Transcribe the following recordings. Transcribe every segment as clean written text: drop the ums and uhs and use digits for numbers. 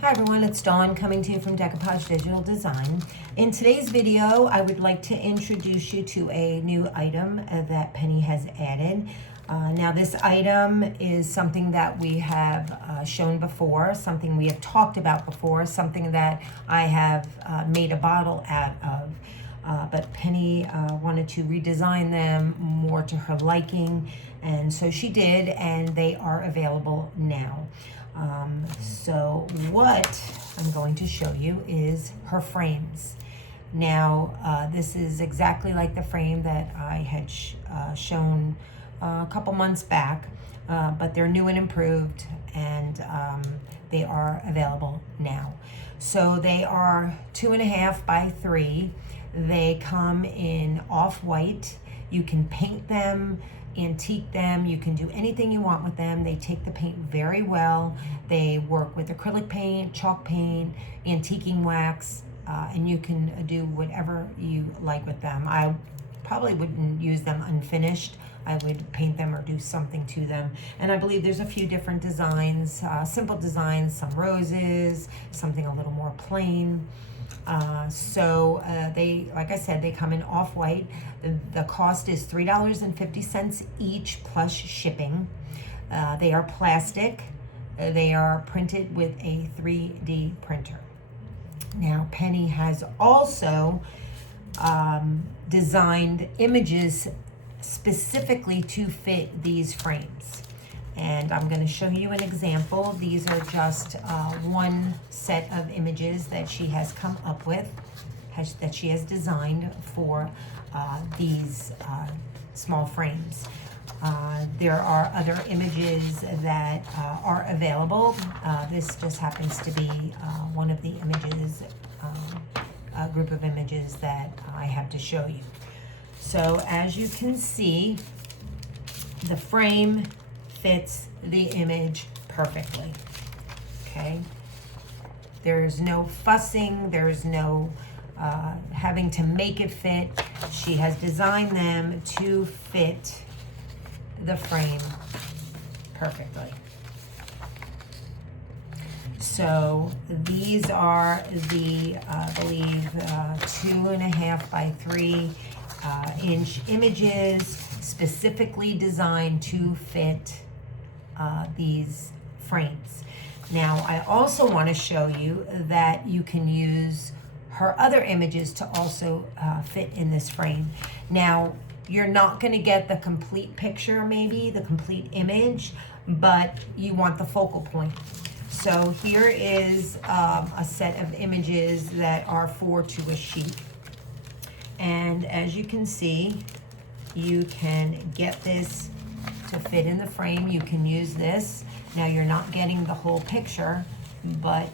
Hi everyone, it's Dawn coming to you from Decoupage Digital Design. In today's video, I would like to introduce you to a new item that Penny has added. Now this item is something that we have shown before, something we have talked about before, something that I have made a bottle out of. But Penny wanted to redesign them more to her liking, and so she did, and they are available now. So what I'm going to show you is her frames. Now, this is exactly like the frame that I had shown a couple months back, but they're new and improved, and they are available now. So they are 2.5 by 3. They come in off-white. You can paint them, antique them, you can do anything you want with them. They take the paint very well. They work with acrylic paint, chalk paint, antiquing wax, and you can do whatever you like with them. I probably wouldn't use them unfinished. I would paint them or do something to them. And I believe there's a few different designs, simple designs, some roses, something a little more plain. They, like I said, they come in off-white. The cost is $3.50 each plus shipping. They are plastic. They are printed with a 3D printer. Now, Penny has also designed images specifically to fit these frames. And I'm going to show you an example. These are just one set of images that she has come up with, that she has designed for these small frames. There are other images that are available. This just happens to be one of the images, a group of images that I have to show you. So as you can see, the frame fits the image perfectly, okay? There's no fussing, there's no having to make it fit. She has designed them to fit the frame perfectly. So these are the, I believe, 2.5 by 3 inch images specifically designed to fit these frames. Now, I also want to show you that you can use her other images to also fit in this frame. Now, you're not going to get the complete picture, maybe the complete image, but you want the focal point. So here is a set of images that are 4 to a sheet. And as you can see, you can get this to fit in the frame. You can use this. Now you're not getting the whole picture, but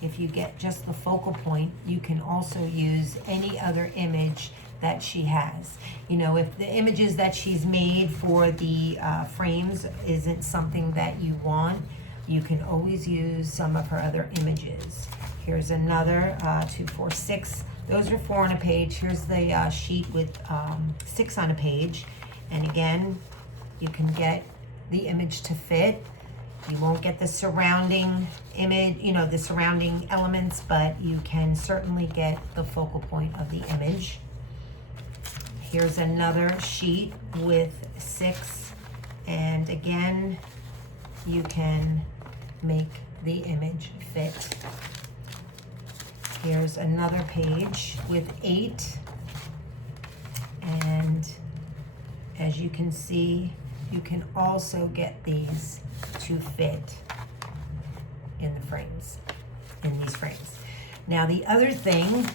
if you get just the focal point, you can also use any other image that she has. You know, if the images that she's made for the frames isn't something that you want, you can always use some of her other images. Here's another 2, 4, 6. Those are 4 on a page. Here's the sheet with 6 on a page. And again, you can get the image to fit. You won't get the surrounding image, you know, the surrounding elements, but you can certainly get the focal point of the image. Here's another sheet with 6. And again, you can make the image fit. Here's another page with 8, and as you can see, you can also get these to fit in the frames, in these frames. Now the other thing,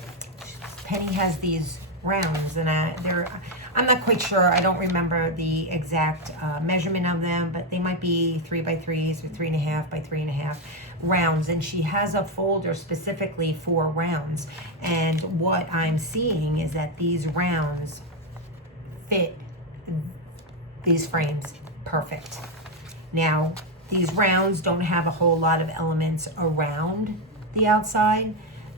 Penny has these rounds, and I'm not quite sure, I don't remember the exact measurement of them, but they might be 3 by 3s or 3.5 by 3.5 rounds, and she has a folder specifically for rounds. And what I'm seeing is that these rounds fit these frames perfect. Now, these rounds don't have a whole lot of elements around the outside,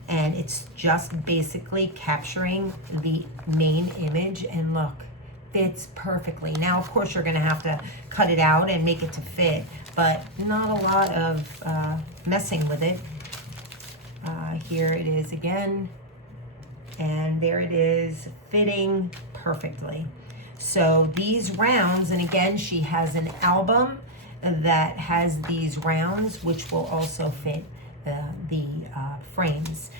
and it's just basically capturing the main image, and look, fits perfectly. Now, of course, you're gonna have to cut it out and make it to fit, but not a lot of messing with it. Here it is again, and there it is, fitting perfectly. So these rounds, and again, she has an album that has these rounds, which will also fit the frames.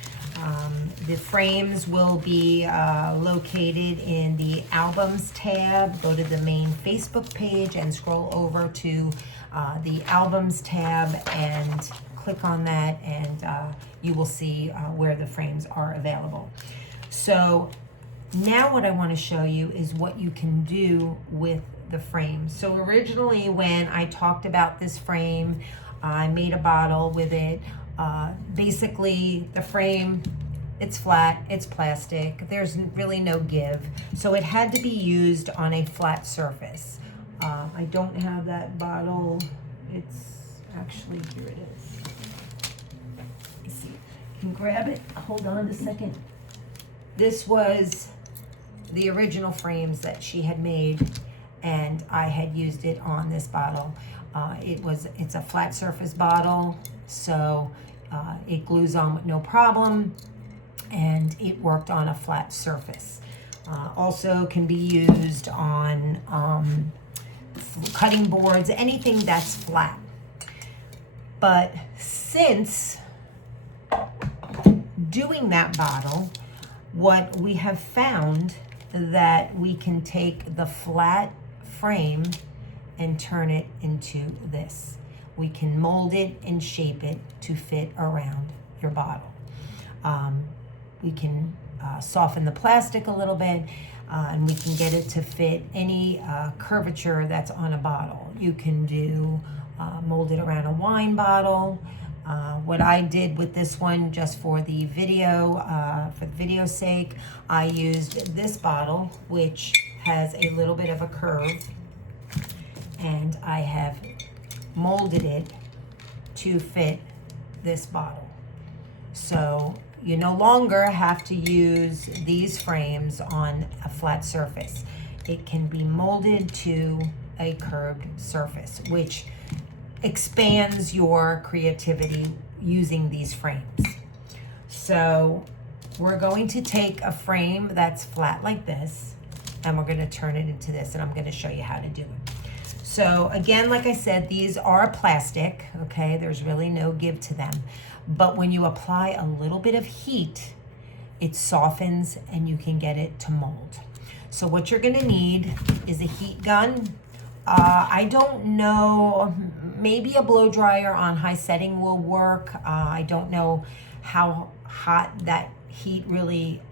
The frames will be located in the albums tab. Go to the main Facebook page and scroll over to the albums tab and click on that, and you will see where the frames are available. So now what I want to show you is what you can do with the frame. So originally when I talked about this frame, I made a bottle with it. Basically the frame, it's flat, it's plastic, there's really no give. So it had to be used on a flat surface. I don't have that bottle. It's actually, here it is. Let me see, you can grab it, hold on a second. This was the original frames that she had made, and I had used it on this bottle. It's a flat surface bottle, so it glues on with no problem, and it worked on a flat surface. Also can be used on cutting boards, anything that's flat. But since doing that bottle, what we have found that we can take the flat frame and turn it into this. We can mold it and shape it to fit around your bottle. We can soften the plastic a little bit, and we can get it to fit any curvature that's on a bottle. You can do mold it around a wine bottle. What I did with this one, just for the video, for the video's sake, I used this bottle, which has a little bit of a curve, and I have molded it to fit this bottle. So you no longer have to use these frames on a flat surface. It can be molded to a curved surface, which expands your creativity using these frames. So we're going to take a frame that's flat like this, and we're going to turn it into this, and I'm going to show you how to do it. So again, like I said, these are plastic, okay? There's really no give to them. But when you apply a little bit of heat, it softens and you can get it to mold. So what you're gonna need is a heat gun. I don't know, maybe a blow dryer on high setting will work. I don't know how hot that heat really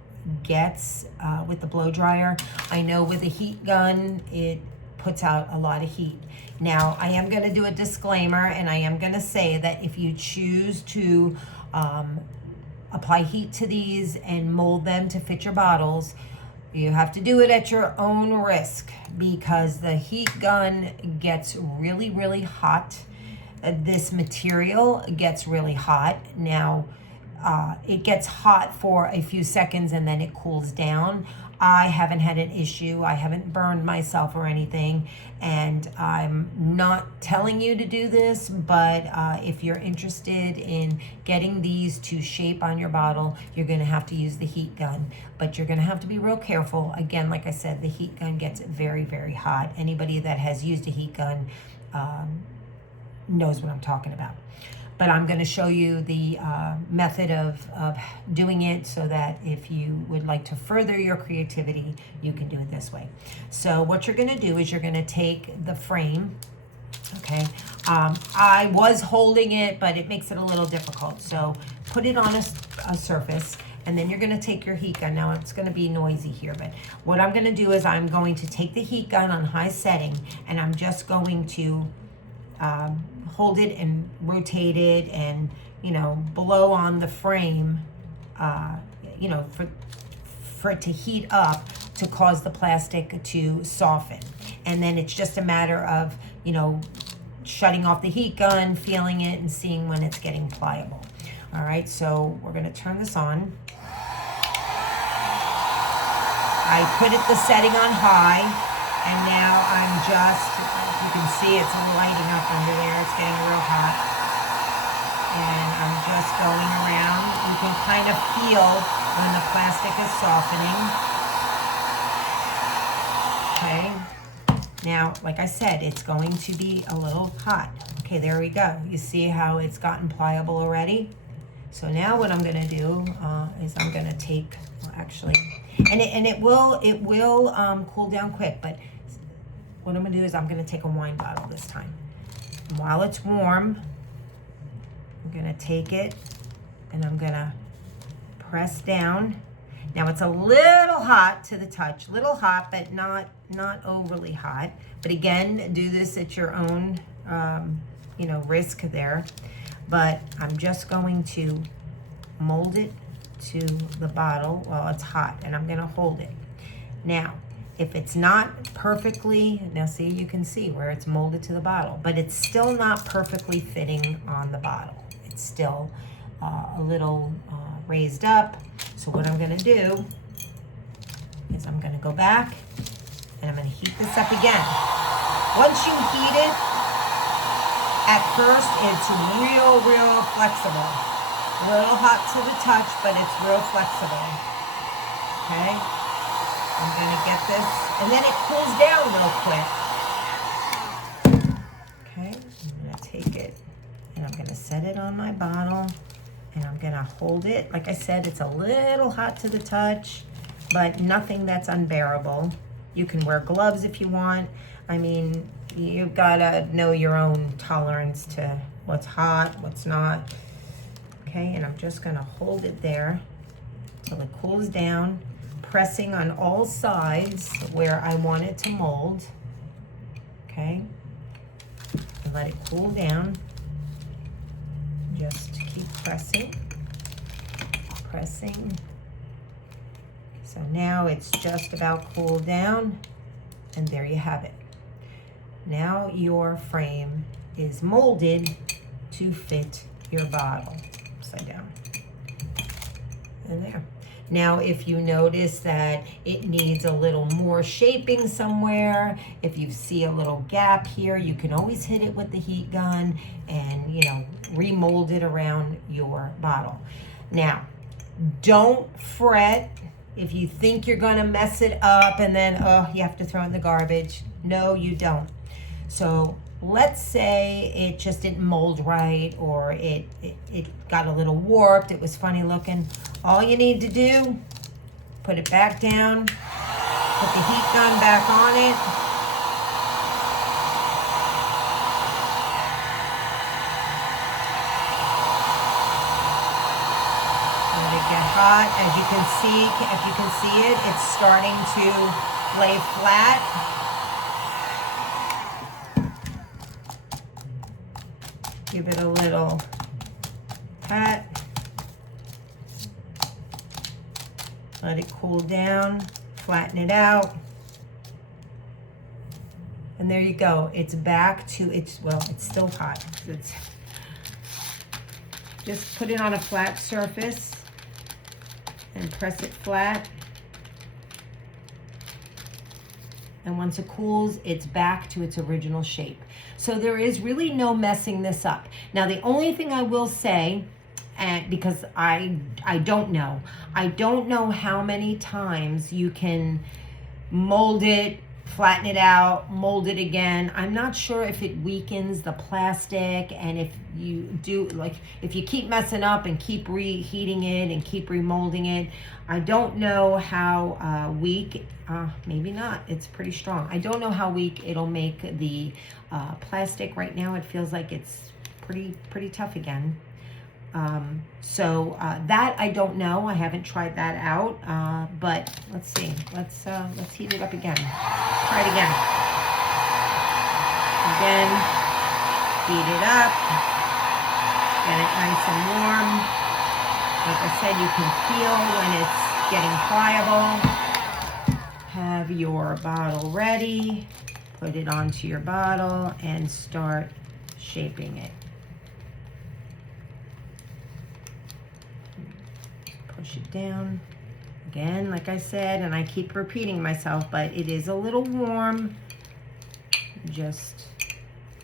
gets with the blow dryer. I know with a heat gun, it puts out a lot of heat. Now, I am gonna do a disclaimer, and I am gonna say that if you choose to apply heat to these and mold them to fit your bottles, you have to do it at your own risk, because the heat gun gets really, really hot. This material gets really hot. Now, it gets hot for a few seconds and then it cools down. I haven't had an issue. I haven't burned myself or anything, and I'm not telling you to do this, but if you're interested in getting these to shape on your bottle, you're gonna have to use the heat gun, but you're gonna have to be real careful. Again, like I said, the heat gun gets very, very hot. Anybody that has used a heat gun knows what I'm talking about. But I'm going to show you the method of doing it, so that if you would like to further your creativity, you can do it this way. So what you're going to do is you're going to take the frame, okay? I was holding it, but it makes it a little difficult. So put it on a surface, and then you're going to take your heat gun. Now it's going to be noisy here, but what I'm going to do is I'm going to take the heat gun on high setting, and I'm just going to hold it and rotate it, and blow on the frame, for it to heat up to cause the plastic to soften. And then it's just a matter of shutting off the heat gun, feeling it, and seeing when it's getting pliable. All right, so we're going to turn this on. I put the setting on high, and now I'm just, you can see it's lighting up under there. It's getting real hot. And I'm just going around. You can kind of feel when the plastic is softening. Okay. Now, like I said, it's going to be a little hot. Okay, there we go. You see how it's gotten pliable already? So now what I'm gonna do is I'm gonna take, well, actually, and it will cool down quick, but what I'm gonna do is I'm gonna take a wine bottle this time. And while it's warm, I'm gonna take it and I'm gonna press down. Now it's a little hot to the touch, little hot, but not overly hot. But again, do this at your own, risk there. But I'm just going to mold it to the bottle while it's hot, and I'm gonna hold it. Now, if it's not perfectly, now see, you can see where it's molded to the bottle, but it's still not perfectly fitting on the bottle. It's still a little raised up. So what I'm gonna do is I'm gonna go back and I'm gonna heat this up again. Once you heat it, at first it's real flexible. A little hot to the touch, but it's real flexible. Okay? I'm gonna get this, and then it cools down real quick. Okay, I'm gonna take it and I'm gonna set it on my bottle and I'm gonna hold it. Like I said, it's a little hot to the touch, but nothing that's unbearable. You can wear gloves if you want. I mean, you've gotta know your own tolerance to what's hot, what's not. Okay, and I'm just gonna hold it there till it cools down, pressing on all sides where I want it to mold. Okay, and let it cool down. Just keep pressing. So now it's just about cooled down, and there you have it. Now your frame is molded to fit your bottle. Upside down. And there. Now, if you notice that it needs a little more shaping somewhere, if you see a little gap here, you can always hit it with the heat gun and, remold it around your bottle. Now, don't fret if you think you're gonna mess it up and then, you have to throw it in the garbage. No, you don't. So let's say it just didn't mold right, or it got a little warped, it was funny looking. All you need to do, put it back down, put the heat gun back on it. Let it get hot. As you can see, if you can see it, it's starting to lay flat. Give it a little pat. Let it cool down, flatten it out. And there you go. It's back to it's still hot. Just put it on a flat surface and press it flat. And once it cools, it's back to its original shape. So there is really no messing this up. Now, the only thing I will say, and because I don't know how many times you can mold it, flatten it out, mold it again. I'm not sure if it weakens the plastic, and if you do, if you keep messing up and keep reheating it and keep remolding it. I don't know how weak, maybe not, it's pretty strong. I don't know how weak it'll make the plastic. Right now it feels like it's pretty tough again. That I don't know. I haven't tried that out, but let's see. Let's heat it up again. Try it again. Again, heat it up. Get it nice and warm. Like I said, you can feel when it's getting pliable. Have your bottle ready. Put it onto your bottle and start shaping it. Push it down. Again, like I said, and I keep repeating myself, but it is a little warm. Just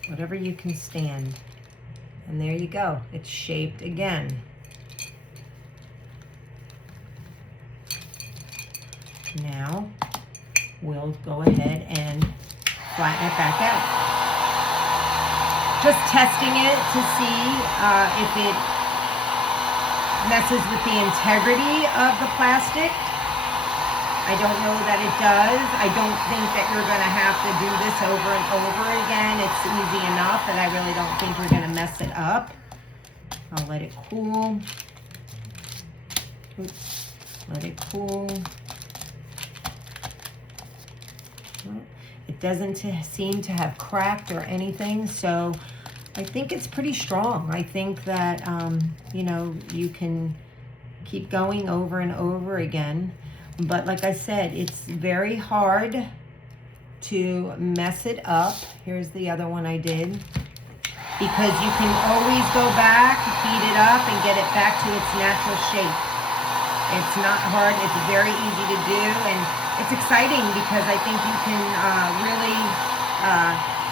whatever you can stand. And there you go. It's shaped again. Now, we'll go ahead and flatten it back out. Just testing it to see if it messes with the integrity of the plastic. I don't know that it does. I don't think that you're going to have to do this over and over again. It's easy enough that I really don't think we're going to mess it up. I'll let it cool. Oops. Let it cool. It doesn't seem to have cracked or anything, so I think it's pretty strong. I think that, you know, you can keep going over and over again. But like I said, it's very hard to mess it up. Here's the other one I did. Because you can always go back, heat it up, and get it back to its natural shape. It's not hard. It's very easy to do. And it's exciting because I think you can really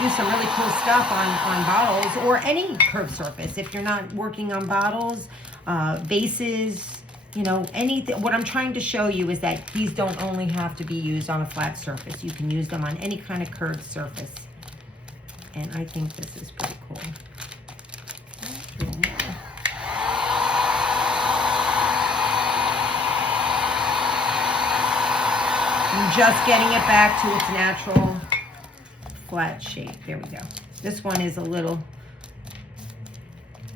do some really cool stuff on bottles or any curved surface. If you're not working on bottles, vases, you know, anything. What I'm trying to show you is that these don't only have to be used on a flat surface. You can use them on any kind of curved surface. And I think this is pretty cool. I'm just getting it back to its natural flat shape. There we go. This one is a little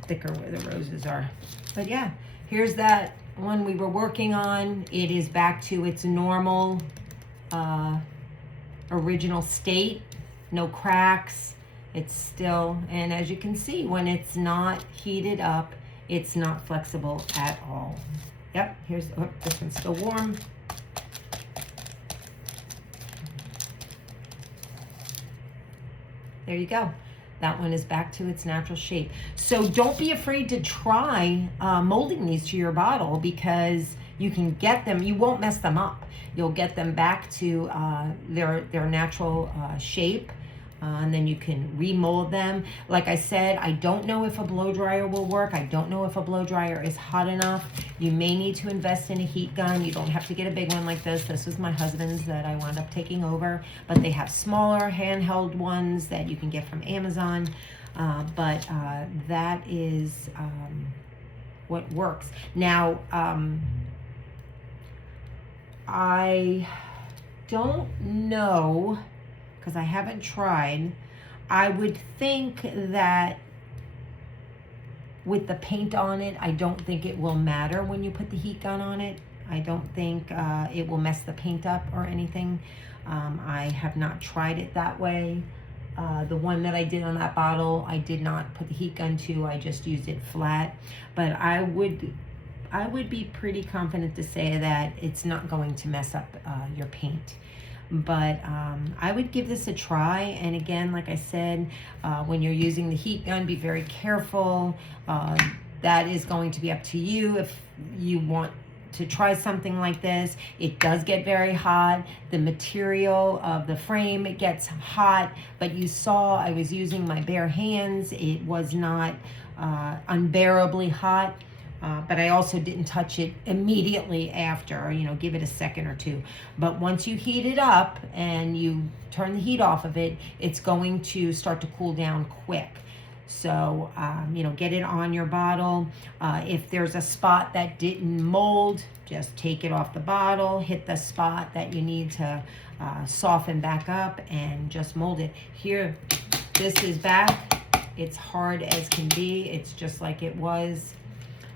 thicker where the roses are. But yeah, here's that one we were working on. It is back to its normal original state. No cracks. It's still, and as you can see, when it's not heated up, it's not flexible at all. Yep, here's, oh, this one's still warm. There you go. That one is back to its natural shape. So don't be afraid to try molding these to your bottle, because you can get them, you won't mess them up. You'll get them back to their natural shape, and then you can remold them. Like I said, I don't know if a blow dryer will work. I don't know if a blow dryer is hot enough. You may need to invest in a heat gun. You don't have to get a big one like this. This was my husband's that I wound up taking over, but they have smaller handheld ones that you can get from Amazon. But that is what works. Now, I don't know, because I haven't tried. I would think that with the paint on it, I don't think it will matter when you put the heat gun on it. I don't think it will mess the paint up or anything. I have not tried it that way. The one that I did on that bottle, I did not put the heat gun to, I just used it flat. But I would be pretty confident to say that it's not going to mess up your paint. But I would give this a try. And again, like I said, when you're using the heat gun, be very careful. That is going to be up to you if you want to try something like this. It does get very hot. The material of the frame, it gets hot, but you saw I was using my bare hands. It was not unbearably hot. But I also didn't touch it immediately after, you know, give it a second or two. But once you heat it up and you turn the heat off of it, it's going to start to cool down quick. So, you know, get it on your bottle. If there's a spot that didn't mold, just take it off the bottle, hit the spot that you need to soften back up, and just mold it. Here, this is back. It's hard as can be. It's just like it was.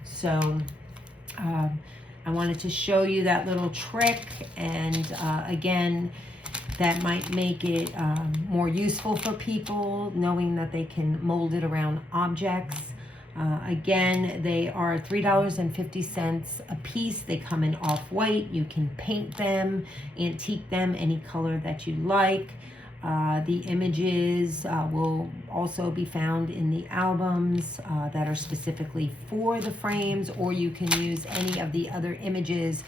So I wanted to show you that little trick, and again, that might make it more useful for people, knowing that they can mold it around objects. Again, they are $3.50 a piece. They come in off-white. You can paint them, antique them, any color that you like. The images will also be found in the albums that are specifically for the frames, or you can use any of the other images.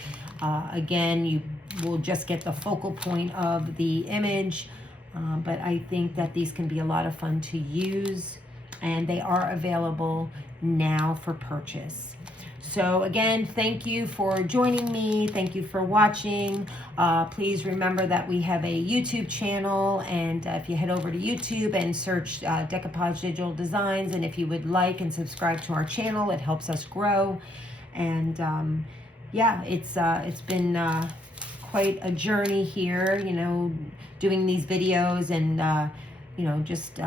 Again, you will just get the focal point of the image, but I think that these can be a lot of fun to use. and they are available now for purchase. So again, thank you for joining me. Thank you for watching. Please remember that we have a YouTube channel, and if you head over to YouTube and search Decoupage Digital Designs, and if you would like and subscribe to our channel, it helps us grow. And yeah, it's been quite a journey here, you know, doing these videos and you know, just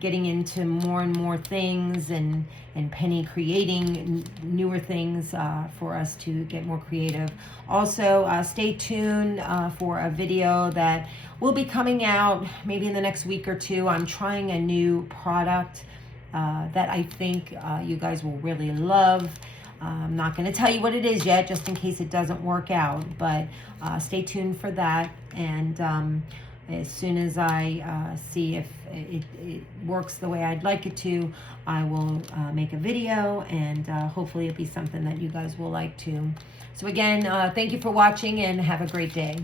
getting into more and more things, and Penny creating newer things for us to get more creative. Also, stay tuned for a video that will be coming out maybe in the next week or two. I'm trying a new product that I think you guys will really love. I'm not going to tell you what it is yet, just in case it doesn't work out, but stay tuned for that. And as soon as I see if it works the way I'd like it to, I will make a video, and hopefully it'll be something that you guys will like too. So again, thank you for watching, and have a great day.